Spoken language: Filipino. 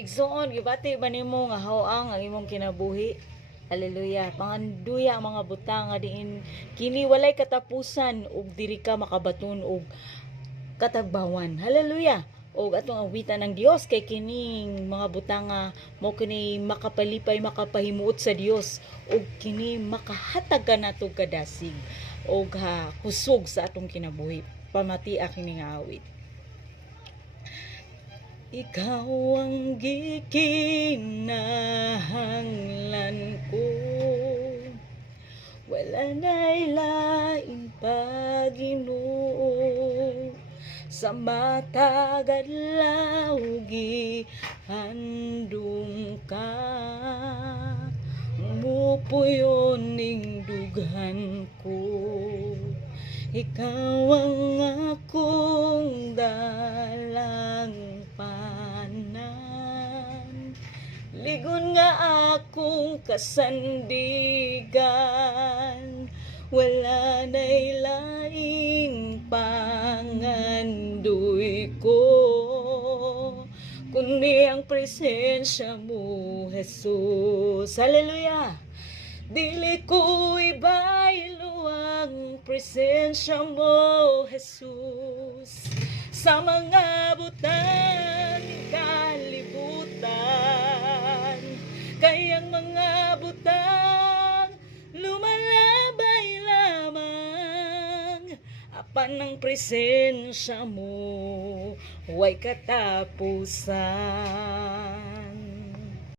Igsoon, gibati ba nimo nga hawang ang imong kinabuhi? Hallelujah. Panganduya ang mga butang nga diin kini walay katapusan ug diri ka makabaton og katagbawan. Hallelujah. Og atong awitan ng Dios kay kining mga butang nga mo kini makapalipay makapahimuot sa Dios og kini makahatag kanatog kadasig og kusog sa atong kinabuhi. Pamatia kini nga awit. Ikaw ang gikinahanglan ko, wala na'y lain pa, Ginoo. Sa matag adlaw gihandom ka, mupuyon ning dughan ko. Ikaw ang akong dalang panan, ligon nga akong kasandigan, wala na'y laing pangandoy ko, kundi ang presensya mo, Jesus. Hallelujah! Dili ko ibaylo ang presensya mo, Jesus, sa mga butang kalibutan. Kay ang mga butang lumalabay lamang, apan ng presensya mo way katapusan.